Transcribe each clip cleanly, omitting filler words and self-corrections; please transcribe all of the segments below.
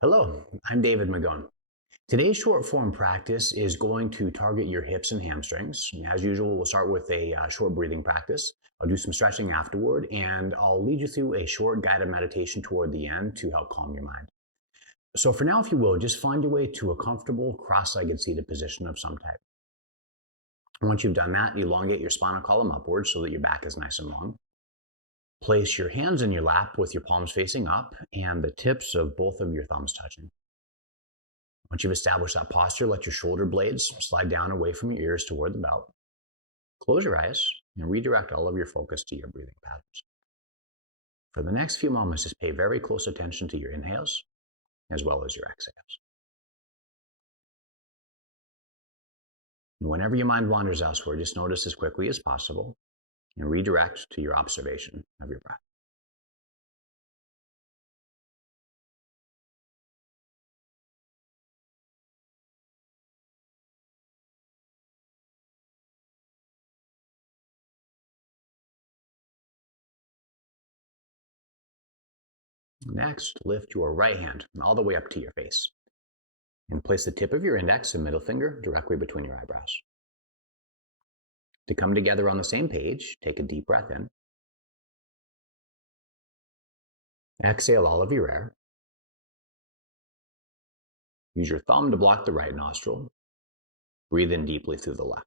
Hello, I'm David Magone. Today's short form practice is going to target your hips and hamstrings. As usual, we'll start with a short breathing practice. I'll do some stretching afterward, and I'll lead you through a short guided meditation toward the end to help calm your mind. So, for now, if you will, just find your way to a comfortable cross legged seated position of some type. Once you've done that, elongate your spinal column upwards so that your back is nice and long. Place your hands in your lap with your palms facing up and the tips of both of your thumbs touching. Once you've established that posture, let your shoulder blades slide down away from your ears toward the belt. Close your eyes and redirect all of your focus to your breathing patterns. For the next few moments, just pay very close attention to your inhales as well as your exhales. And whenever your mind wanders elsewhere, just notice as quickly as possible and redirect to your observation of your breath. Next, lift your right hand all the way up to your face and place the tip of your index and middle finger directly between your eyebrows. To come together on the same page, take a deep breath in. Exhale all of your air. Use your thumb to block the right nostril. Breathe in deeply through the left.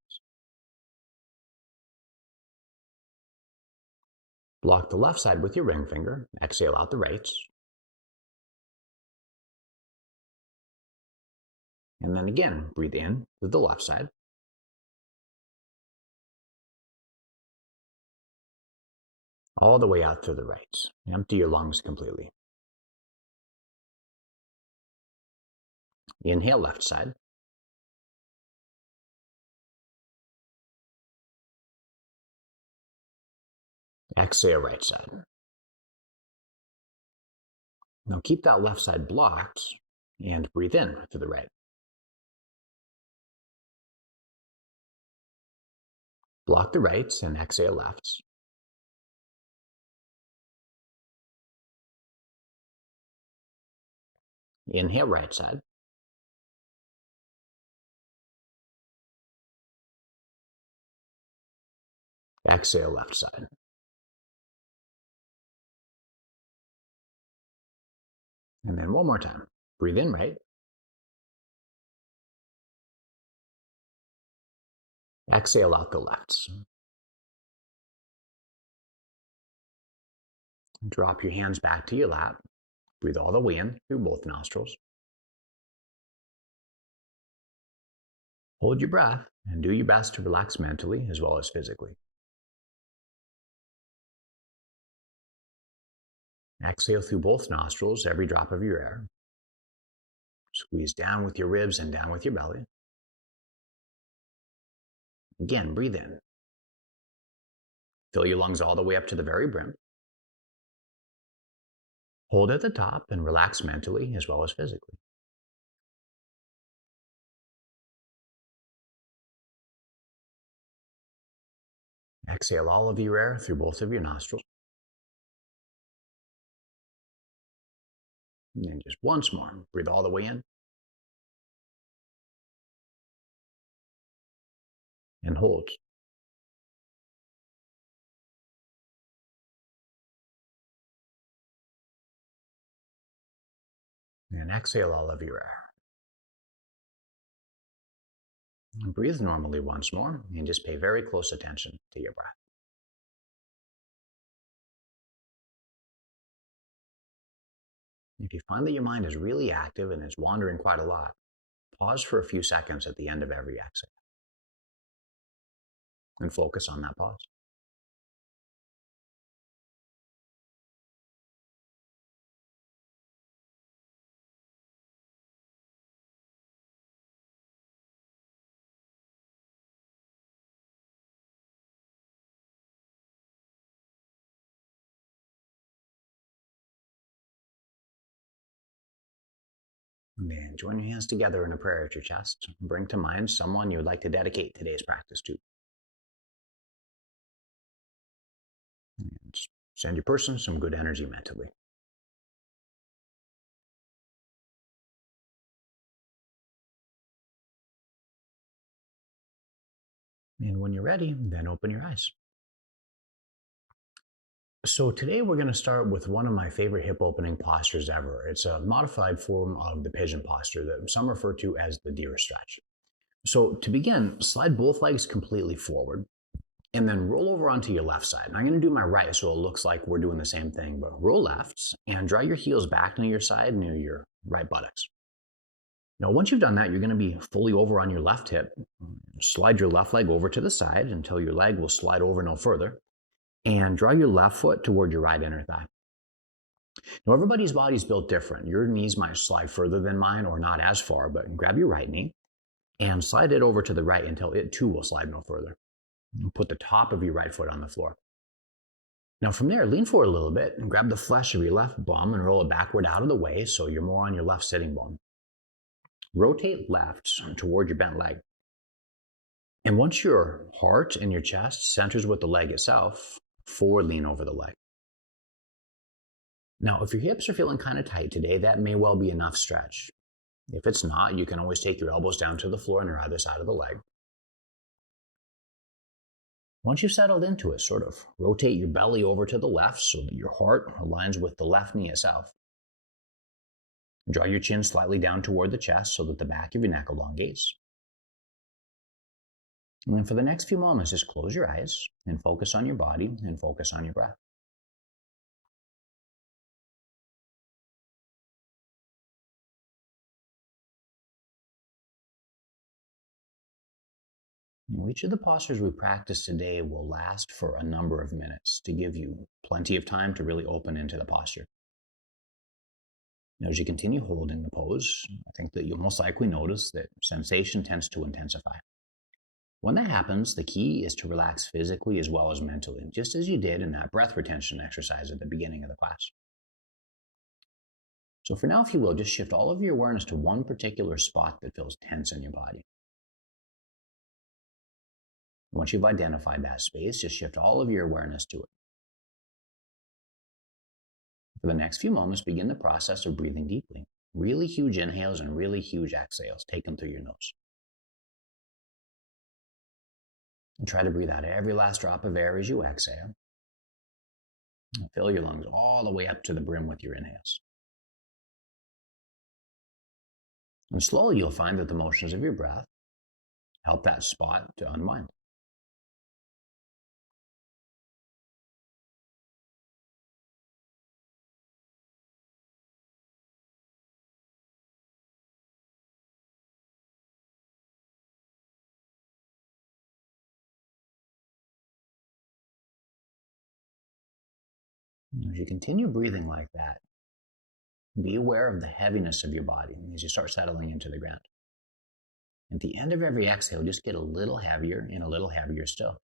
Block the left side with your ring finger. Exhale out the right. And then again, breathe in through the left side. All the way out through the right. Empty your lungs completely. Inhale left side. Exhale right side. Now keep that left side blocked and breathe in through the right. Block the right and exhale left. Inhale right side. Exhale left side. And then one more time. Breathe in right. Exhale out the left. Drop your hands back to your lap. Breathe all the way in through both nostrils. Hold your breath and do your best to relax mentally as well as physically. Exhale through both nostrils every drop of your air. Squeeze down with your ribs and down with your belly. Again, breathe in. Fill your lungs all the way up to the very brim. Hold at the top and relax mentally as well as physically. Exhale all of your air through both of your nostrils. And then just once more, breathe all the way in. And hold. And exhale all of your air. And breathe normally once more and just pay very close attention to your breath. If you find that your mind is really active and is wandering quite a lot, pause for a few seconds at the end of every exhale and focus on that pause. And then join your hands together in a prayer at your chest. Bring to mind someone you would like to dedicate today's practice to. And send your person some good energy mentally. And when you're ready, then open your eyes. So today we're going to start with one of my favorite hip opening postures ever. It's a modified form of the pigeon posture that some refer to as the deer stretch. So to begin, slide both legs completely forward and then roll over onto your left side. And I'm going to do my right so it looks like we're doing the same thing, but roll left and draw your heels back near your side near your right buttocks. Now, once you've done that, you're going to be fully over on your left hip. Slide your left leg over to the side until your leg will slide over no further. And draw your left foot toward your right inner thigh. Now, everybody's body is built different. Your knees might slide further than mine or not as far, but grab your right knee and slide it over to the right until it too will slide no further. And put the top of your right foot on the floor. Now, from there, lean forward a little bit and grab the flesh of your left bum and roll it backward out of the way so you're more on your left sitting bone. Rotate left toward your bent leg. And once your heart and your chest centers with the leg itself, forward lean over the leg. Now, if your hips are feeling kind of tight today, that may well be enough stretch. If it's not, you can always take your elbows down to the floor on your other side of the leg. Once you've settled into it, sort of rotate your belly over to the left so that your heart aligns with the left knee itself. Draw your chin slightly down toward the chest so that the back of your neck elongates. And then for the next few moments, just close your eyes and focus on your body and focus on your breath. Each of the postures we practice today will last for a number of minutes to give you plenty of time to really open into the posture. Now, as you continue holding the pose, I think that you'll most likely notice that sensation tends to intensify. When that happens, the key is to relax physically as well as mentally, just as you did in that breath retention exercise at the beginning of the class. So for now, if you will, just shift all of your awareness to one particular spot that feels tense in your body. Once you've identified that space, just shift all of your awareness to it. For the next few moments, begin the process of breathing deeply. Really huge inhales and really huge exhales. Take them through your nose. And try to breathe out every last drop of air as you exhale. And fill your lungs all the way up to the brim with your inhales. And slowly you'll find that the motions of your breath help that spot to unwind. As you continue breathing like that, be aware of the heaviness of your body as you start settling into the ground. At the end of every exhale, just get a little heavier and a little heavier still.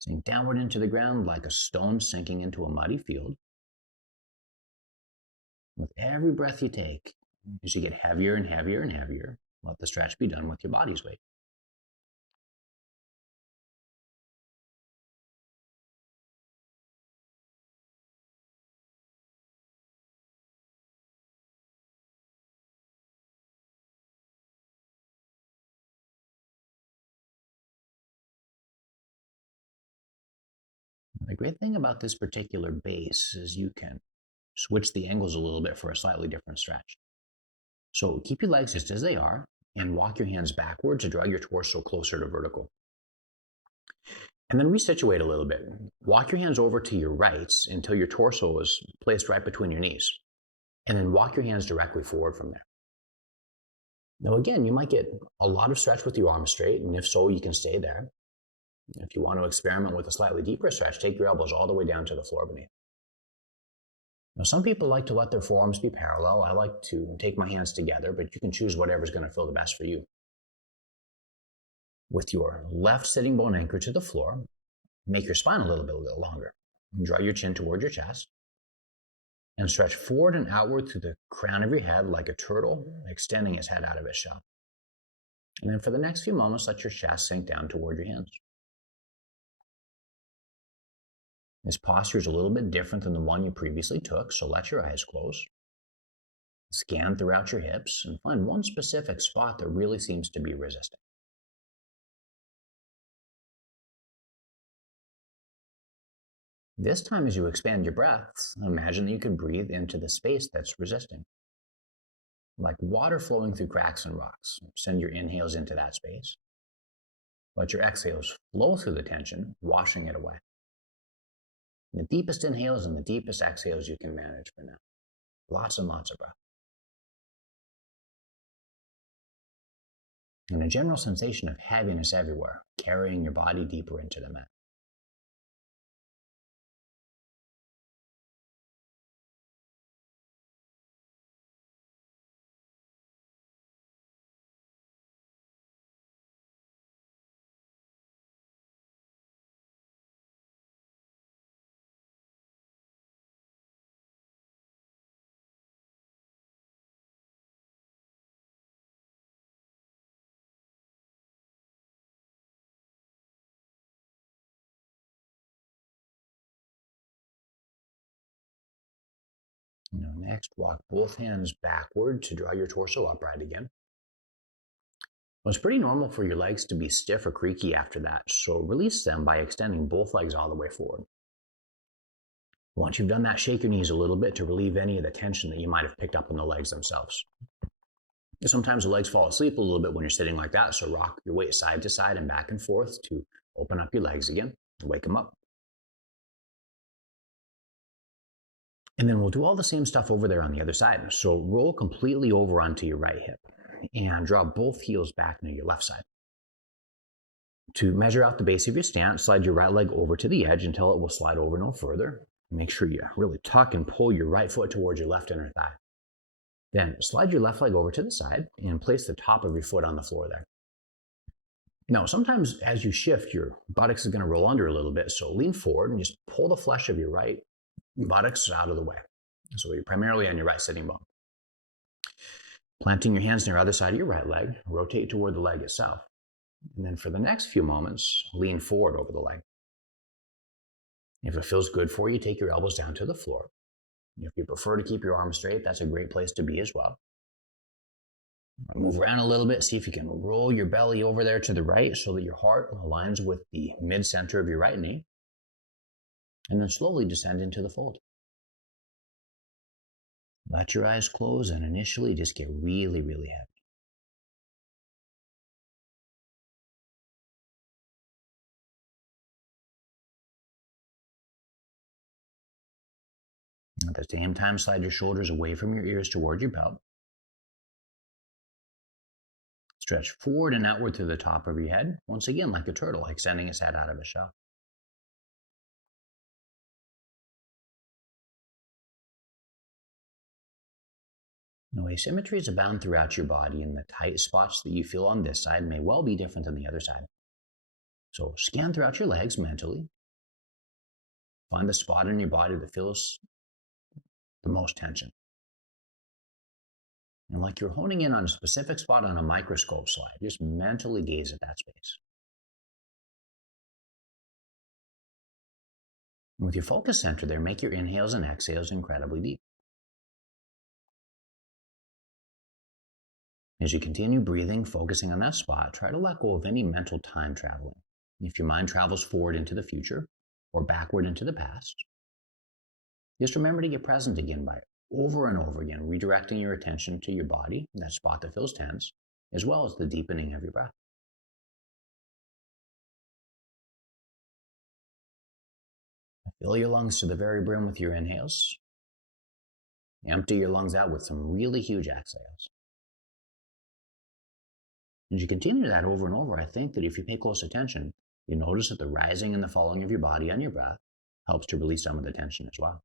Sink downward into the ground like a stone sinking into a muddy field. With every breath you take, as you get heavier and heavier and heavier, let the stretch be done with your body's weight. The great thing about this particular base is you can switch the angles a little bit for a slightly different stretch. So keep your legs just as they are and walk your hands backward to draw your torso closer to vertical. And then resituate a little bit. Walk your hands over to your right until your torso is placed right between your knees. And then walk your hands directly forward from there. Now again, you might get a lot of stretch with your arms straight, and if so, you can stay there. If you want to experiment with a slightly deeper stretch, take your elbows all the way down to the floor beneath. Now, some people like to let their forearms be parallel. I like to take my hands together, but you can choose whatever's going to feel the best for you. With your left sitting bone anchored to the floor, make your spine a little bit longer. Draw your chin toward your chest and stretch forward and outward through the crown of your head like a turtle, extending its head out of its shell. And then for the next few moments, let your chest sink down toward your hands. This posture is a little bit different than the one you previously took, so let your eyes close. Scan throughout your hips and find one specific spot that really seems to be resisting. This time, as you expand your breaths, imagine that you could breathe into the space that's resisting, like water flowing through cracks and rocks. Send your inhales into that space. Let your exhales flow through the tension, washing it away. The deepest inhales and the deepest exhales you can manage for now. Lots and lots of breath. And a general sensation of heaviness everywhere, carrying your body deeper into the mat. Next, walk both hands backward to draw your torso upright again. Well, it's pretty normal for your legs to be stiff or creaky after that, so release them by extending both legs all the way forward. Once you've done that, shake your knees a little bit to relieve any of the tension that you might have picked up in the legs themselves. Sometimes the legs fall asleep a little bit when you're sitting like that, so rock your weight side to side and back and forth to open up your legs again and wake them up. And then we'll do all the same stuff over there on the other side. So roll completely over onto your right hip and draw both heels back near your left side. To measure out the base of your stance, slide your right leg over to the edge until it will slide over no further. Make sure you really tuck and pull your right foot towards your left inner thigh. Then slide your left leg over to the side and place the top of your foot on the floor there. Now, sometimes as you shift, your buttocks is going to roll under a little bit, so lean forward and just pull the flesh of your right buttocks out of the way. So you're primarily on your right sitting bone. Planting your hands near the other side of your right leg, rotate toward the leg itself. And then for the next few moments, lean forward over the leg. If it feels good for you, take your elbows down to the floor. If you prefer to keep your arms straight, that's a great place to be as well. Move around a little bit, see if you can roll your belly over there to the right so that your heart aligns with the mid-center of your right knee. And then slowly descend into the fold. Let your eyes close and initially just get really, really heavy. At the same time, slide your shoulders away from your ears toward your belt. Stretch forward and outward to the top of your head, once again like a turtle, extending its head out of a shell. Now, asymmetries abound throughout your body, and the tight spots that you feel on this side may well be different than the other side. So scan throughout your legs mentally. Find the spot in your body that feels the most tension. And like you're honing in on a specific spot on a microscope slide, just mentally gaze at that space. And with your focus center there, make your inhales and exhales incredibly deep. As you continue breathing, focusing on that spot, try to let go of any mental time traveling. If your mind travels forward into the future or backward into the past, just remember to get present again by over and over again, redirecting your attention to your body, that spot that feels tense, as well as the deepening of your breath. Fill your lungs to the very brim with your inhales. Empty your lungs out with some really huge exhales. As you continue that over and over, I think that if you pay close attention, you notice that the rising and the falling of your body on your breath helps to release some of the tension as well.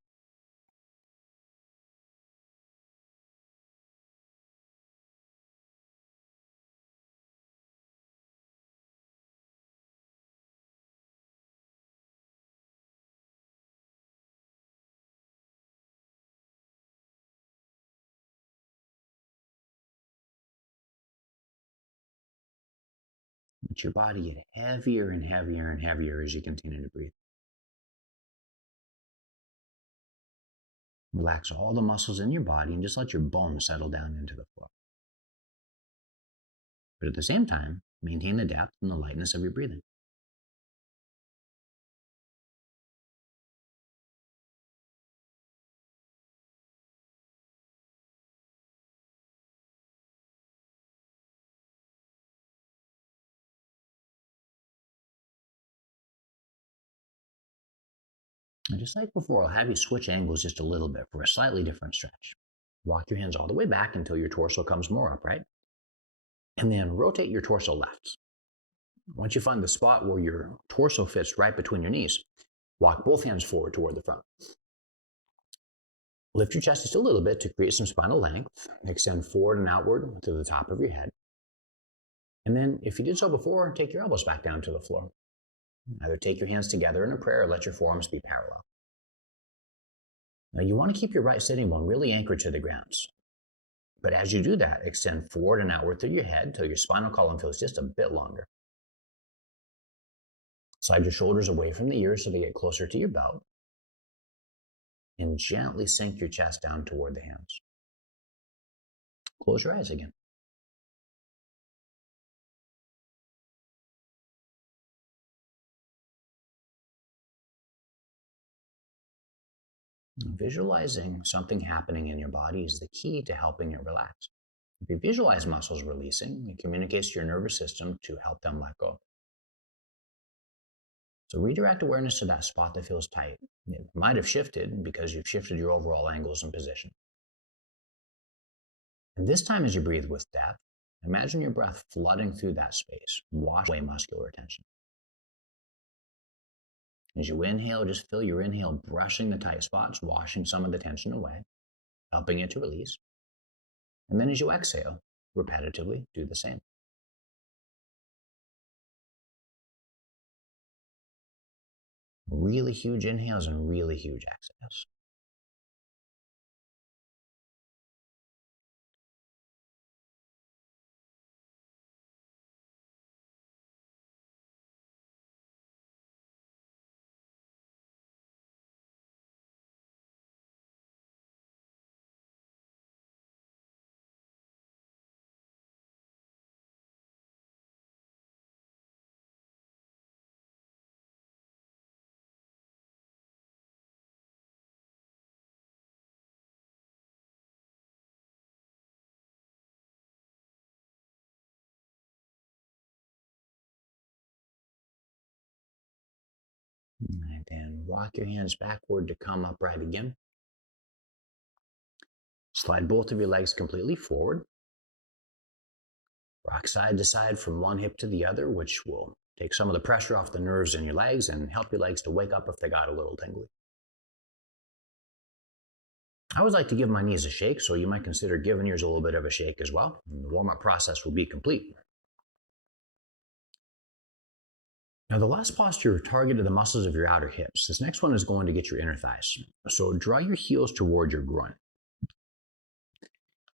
Let your body get heavier and heavier and heavier as you continue to breathe. Relax all the muscles in your body and just let your bones settle down into the floor. But at the same time, maintain the depth and the lightness of your breathing. And just like before, I'll have you switch angles just a little bit for a slightly different stretch. Walk your hands all the way back until your torso comes more upright, and then rotate your torso left. Once you find the spot where your torso fits right between your knees, walk both hands forward toward the front. Lift your chest just a little bit to create some spinal length. Extend forward and outward to the top of your head. And then, if you did so before, take your elbows back down to the floor. Either take your hands together in a prayer or let your forearms be parallel. Now, you want to keep your right sitting bone really anchored to the ground. But as you do that, extend forward and outward through your head until your spinal column feels just a bit longer. Slide your shoulders away from the ears so they get closer to your belt. And gently sink your chest down toward the hands. Close your eyes again. Visualizing something happening in your body is the key to helping it relax. If you visualize muscles releasing, it communicates to your nervous system to help them let go. So redirect awareness to that spot that feels tight. It might have shifted because you've shifted your overall angles and position. And this time, as you breathe with depth, imagine your breath flooding through that space, wash away muscular tension. As you inhale, just feel your inhale brushing the tight spots, washing some of the tension away, helping it to release. And then as you exhale, repetitively do the same. Really huge inhales and really huge exhales. And then walk your hands backward to come upright again. Slide both of your legs completely forward. Rock side to side from one hip to the other, which will take some of the pressure off the nerves in your legs and help your legs to wake up if they got a little tingly. I always like to give my knees a shake, so you might consider giving yours a little bit of a shake as well. And the warm-up process will be complete. Now, the last posture targeted the muscles of your outer hips. This next one is going to get your inner thighs. So draw your heels toward your groin.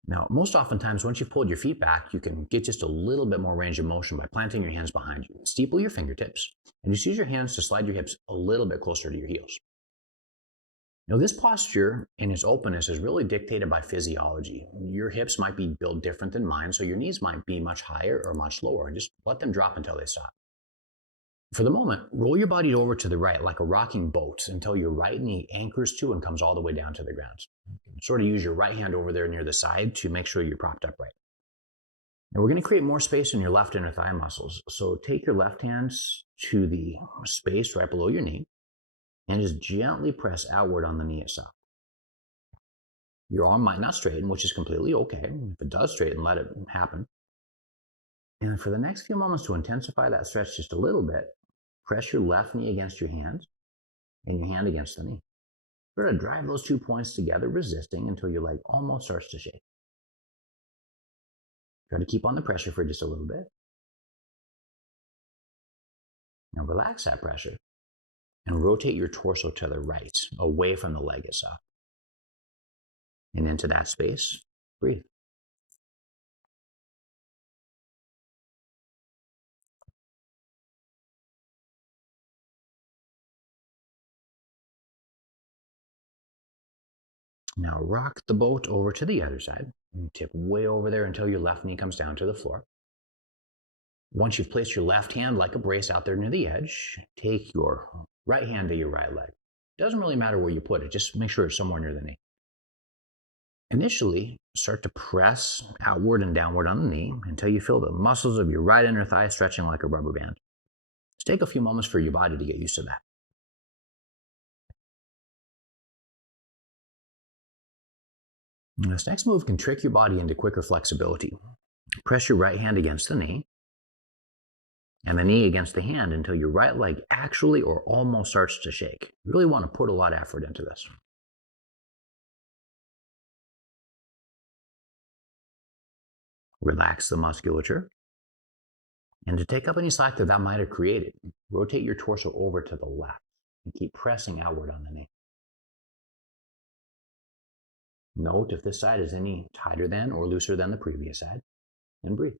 Now, most oftentimes, once you've pulled your feet back, you can get just a little bit more range of motion by planting your hands behind you. Steeple your fingertips, and just use your hands to slide your hips a little bit closer to your heels. Now, this posture and its openness is really dictated by physiology. Your hips might be built different than mine, so your knees might be much higher or much lower. Just let them drop until they stop. For the moment, roll your body over to the right like a rocking boat until your right knee anchors to and comes all the way down to the ground. Sort of use your right hand over there near the side to make sure you're propped upright. Now we're going to create more space in your left inner thigh muscles. So take your left hand to the space right below your knee and just gently press outward on the knee itself. Your arm might not straighten, which is completely okay. If it does straighten, let it happen. And for the next few moments, to intensify that stretch just a little bit, press your left knee against your hand and your hand against the knee. Sort of drive those 2 points together, resisting until your leg almost starts to shake. Try to keep on the pressure for just a little bit. Now relax that pressure and rotate your torso to the right, away from the leg itself. And into that space, breathe. Now rock the boat over to the other side and tip way over there until your left knee comes down to the floor. Once you've placed your left hand like a brace out there near the edge, take your right hand to your right leg. It doesn't really matter where you put it, just make sure it's somewhere near the knee. Initially, start to press outward and downward on the knee until you feel the muscles of your right inner thigh stretching like a rubber band. Just take a few moments for your body to get used to that. This next move can trick your body into quicker flexibility. Press your right hand against the knee and the knee against the hand until your right leg actually or almost starts to shake. You really want to put a lot of effort into this. Relax the musculature. And to take up any slack that might have created, rotate your torso over to the left and keep pressing outward on the knee. Note if this side is any tighter than or looser than the previous side, and breathe.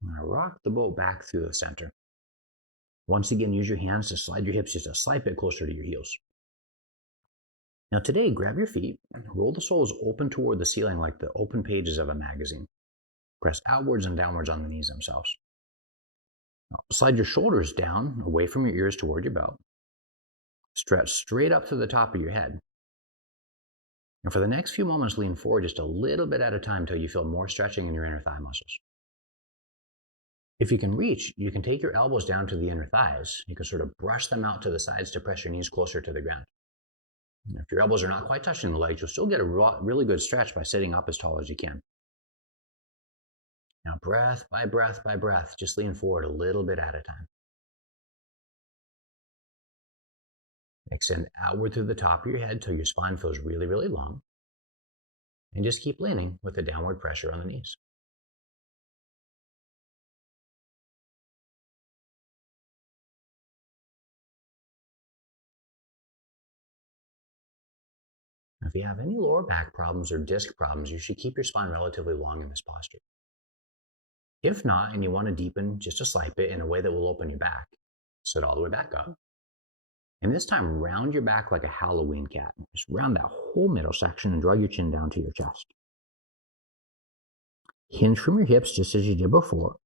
Now rock the boat back through the center. Once again, use your hands to slide your hips just a slight bit closer to your heels. Now today, grab your feet, roll the soles open toward the ceiling like the open pages of a magazine. Press outwards and downwards on the knees themselves. Now, slide your shoulders down, away from your ears toward your belt. Stretch straight up to the top of your head. And for the next few moments, lean forward just a little bit at a time until you feel more stretching in your inner thigh muscles. If you can reach, you can take your elbows down to the inner thighs. You can sort of brush them out to the sides to press your knees closer to the ground. And if your elbows are not quite touching the legs, you'll still get a really good stretch by sitting up as tall as you can. Now, breath by breath by breath, just lean forward a little bit at a time. Extend outward through the top of your head till your spine feels really, really long. And just keep leaning with the downward pressure on the knees. If you have any lower back problems or disc problems, you should keep your spine relatively long in this posture. If not, and you want to deepen just a slight bit in a way that will open your back, sit all the way back up. And this time, round your back like a Halloween cat. Just round that whole middle section and draw your chin down to your chest. Hinge from your hips just as you did before.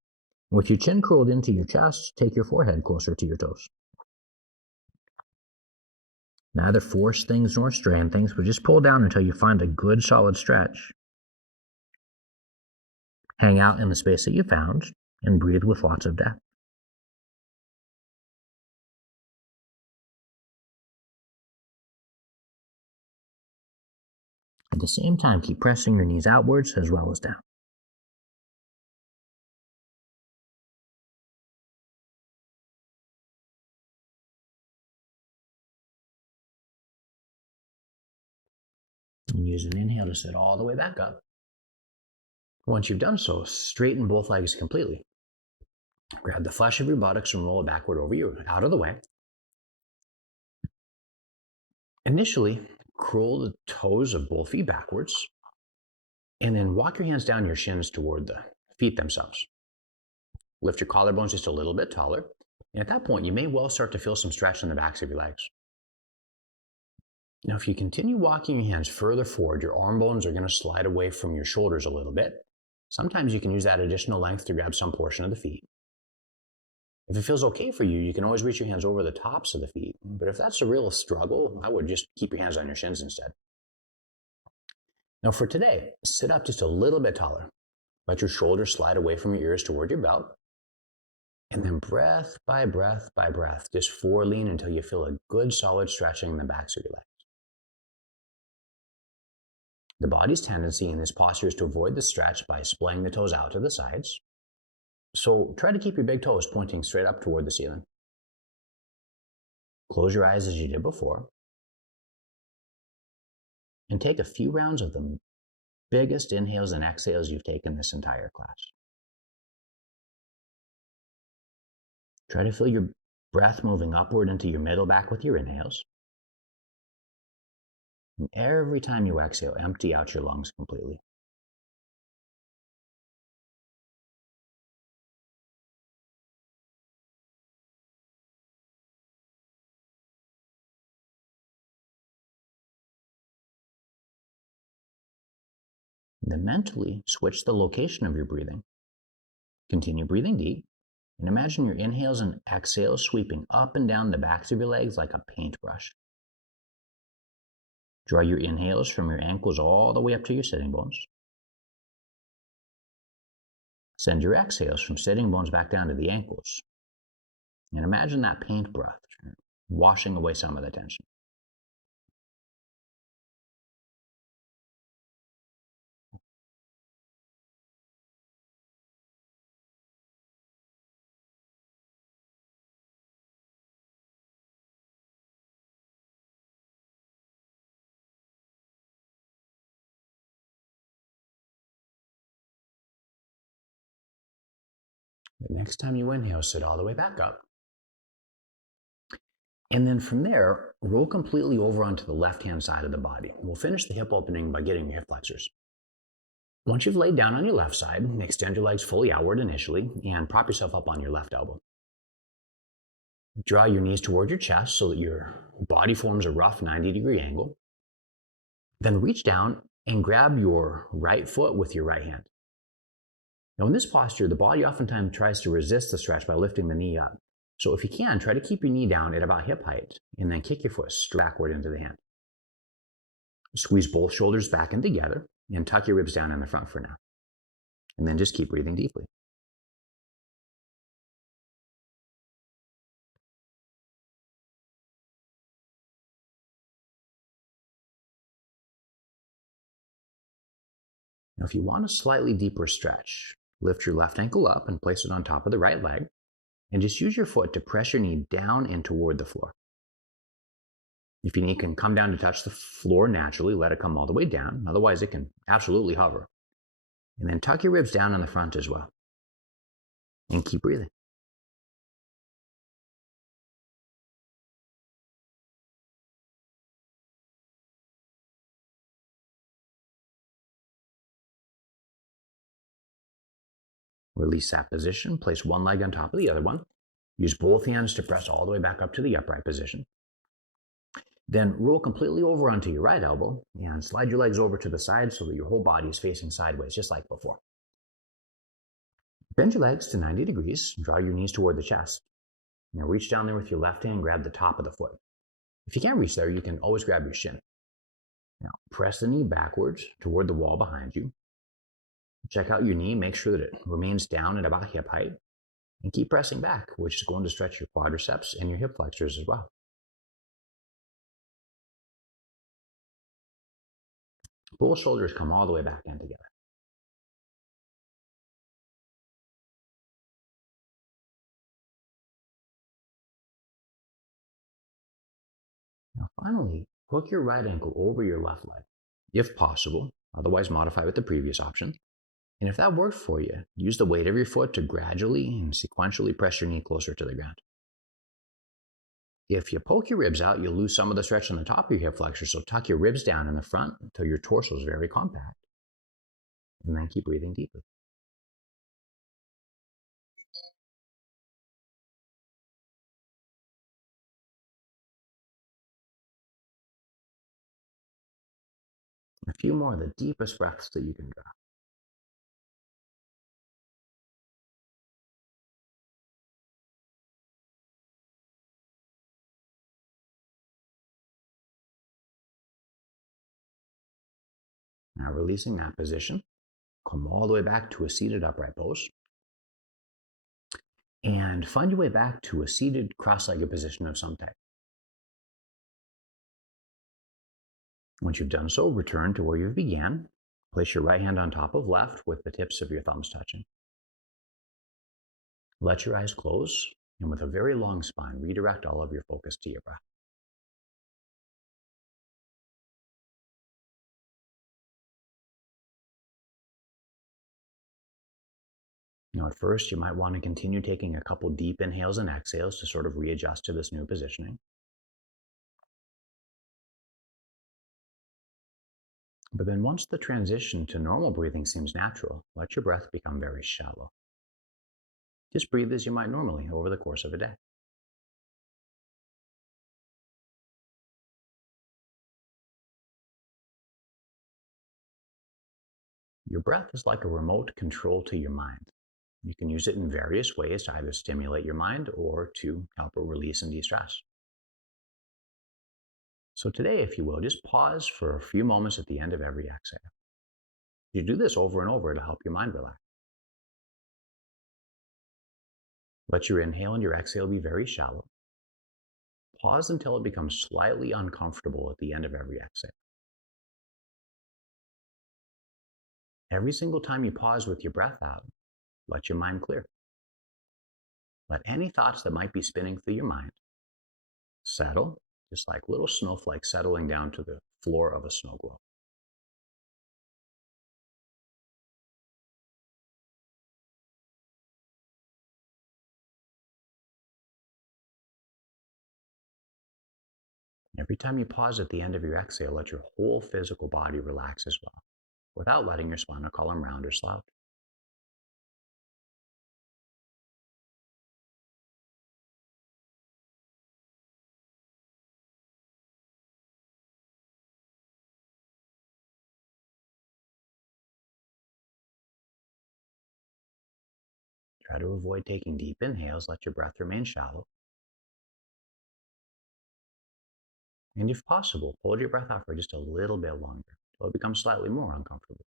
With your chin curled into your chest, take your forehead closer to your toes. Neither force things nor strain things, but just pull down until you find a good solid stretch. Hang out in the space that you found and breathe with lots of depth. At the same time, keep pressing your knees outwards as well as down. And use an inhale to sit all the way back up. Once you've done so, straighten both legs completely. Grab the flesh of your buttocks and roll it backward over you, out of the way. Initially, curl the toes of both feet backwards, and then walk your hands down your shins toward the feet themselves. Lift your collarbones just a little bit taller, and at that point, you may well start to feel some stretch in the backs of your legs. Now, if you continue walking your hands further forward, your arm bones are going to slide away from your shoulders a little bit. Sometimes you can use that additional length to grab some portion of the feet. If it feels okay for you, you can always reach your hands over the tops of the feet. But if that's a real struggle, I would just keep your hands on your shins instead. Now for today, sit up just a little bit taller. Let your shoulders slide away from your ears toward your belt. And then breath by breath by breath, just forward lean until you feel a good solid stretching in the backs of your legs. The body's tendency in this posture is to avoid the stretch by splaying the toes out to the sides. So try to keep your big toes pointing straight up toward the ceiling. Close your eyes as you did before. And take a few rounds of the biggest inhales and exhales you've taken this entire class. Try to feel your breath moving upward into your middle back with your inhales. And every time you exhale, empty out your lungs completely. And then mentally switch the location of your breathing. Continue breathing deep, and imagine your inhales and exhales sweeping up and down the backs of your legs like a paintbrush. Draw your inhales from your ankles all the way up to your sitting bones. Send your exhales from sitting bones back down to the ankles. And imagine that paint breath washing away some of the tension. The next time you inhale, sit all the way back up. And then from there, roll completely over onto the left-hand side of the body. We'll finish the hip opening by getting your hip flexors. Once you've laid down on your left side, extend your legs fully outward initially and prop yourself up on your left elbow. Draw your knees toward your chest so that your body forms a rough 90-degree angle. Then reach down and grab your right foot with your right hand. Now in this posture, the body oftentimes tries to resist the stretch by lifting the knee up. So if you can, try to keep your knee down at about hip height and then kick your foot straight backward into the hand. Squeeze both shoulders back and together and tuck your ribs down in the front for now. And then just keep breathing deeply. Now if you want a slightly deeper stretch, lift your left ankle up and place it on top of the right leg, and just use your foot to press your knee down and toward the floor. If your knee can come down to touch the floor naturally, let it come all the way down. Otherwise, it can absolutely hover. And then tuck your ribs down in the front as well. And keep breathing. Release that position. Place one leg on top of the other one. Use both hands to press all the way back up to the upright position. Then roll completely over onto your right elbow and slide your legs over to the side so that your whole body is facing sideways, just like before. Bend your legs to 90 degrees. Draw your knees toward the chest. Now reach down there with your left hand, grab the top of the foot. If you can't reach there, you can always grab your shin. Now press the knee backwards toward the wall behind you. Check out your knee, make sure that it remains down at about hip height, and keep pressing back, which is going to stretch your quadriceps and your hip flexors as well. Both shoulders come all the way back in together. Now finally, hook your right ankle over your left leg, if possible, otherwise modify with the previous option. And if that worked for you, use the weight of your foot to gradually and sequentially press your knee closer to the ground. If you poke your ribs out, you'll lose some of the stretch on the top of your hip flexor, so tuck your ribs down in the front until your torso is very compact. And then keep breathing deeply. A few more of the deepest breaths that you can draw. Now releasing that position, come all the way back to a seated upright pose. And find your way back to a seated cross-legged position of some type. Once you've done so, return to where you began. Place your right hand on top of left with the tips of your thumbs touching. Let your eyes close, and with a very long spine, redirect all of your focus to your breath. Now, at first, you might want to continue taking a couple deep inhales and exhales to sort of readjust to this new positioning. But then once the transition to normal breathing seems natural, let your breath become very shallow. Just breathe as you might normally over the course of a day. Your breath is like a remote control to your mind. You can use it in various ways to either stimulate your mind or to help it release and de-stress. So today, if you will, just pause for a few moments at the end of every exhale. You do this over and over to help your mind relax. Let your inhale and your exhale be very shallow. Pause until it becomes slightly uncomfortable at the end of every exhale. Every single time you pause with your breath out, let your mind clear. Let any thoughts that might be spinning through your mind settle, just like little snowflakes settling down to the floor of a snow globe. Every time you pause at the end of your exhale, let your whole physical body relax as well, without letting your spinal column round or slouch. Try to avoid taking deep inhales, let your breath remain shallow, and if possible, hold your breath out for just a little bit longer until it becomes slightly more uncomfortable.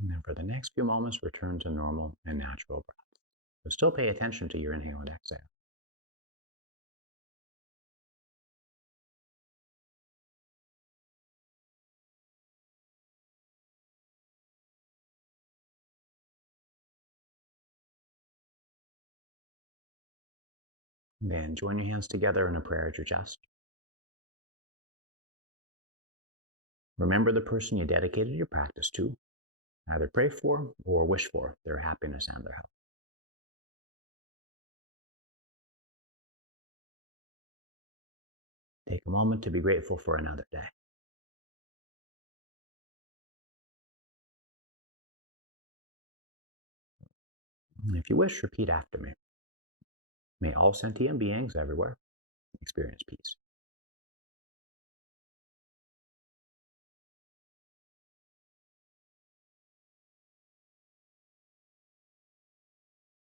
And then for the next few moments, return to normal and natural breath. But still pay attention to your inhale and exhale. Then join your hands together in a prayer at your chest. Remember the person you dedicated your practice to. Either pray for or wish for their happiness and their health. Take a moment to be grateful for another day. If you wish, repeat after me. May all sentient beings everywhere experience peace.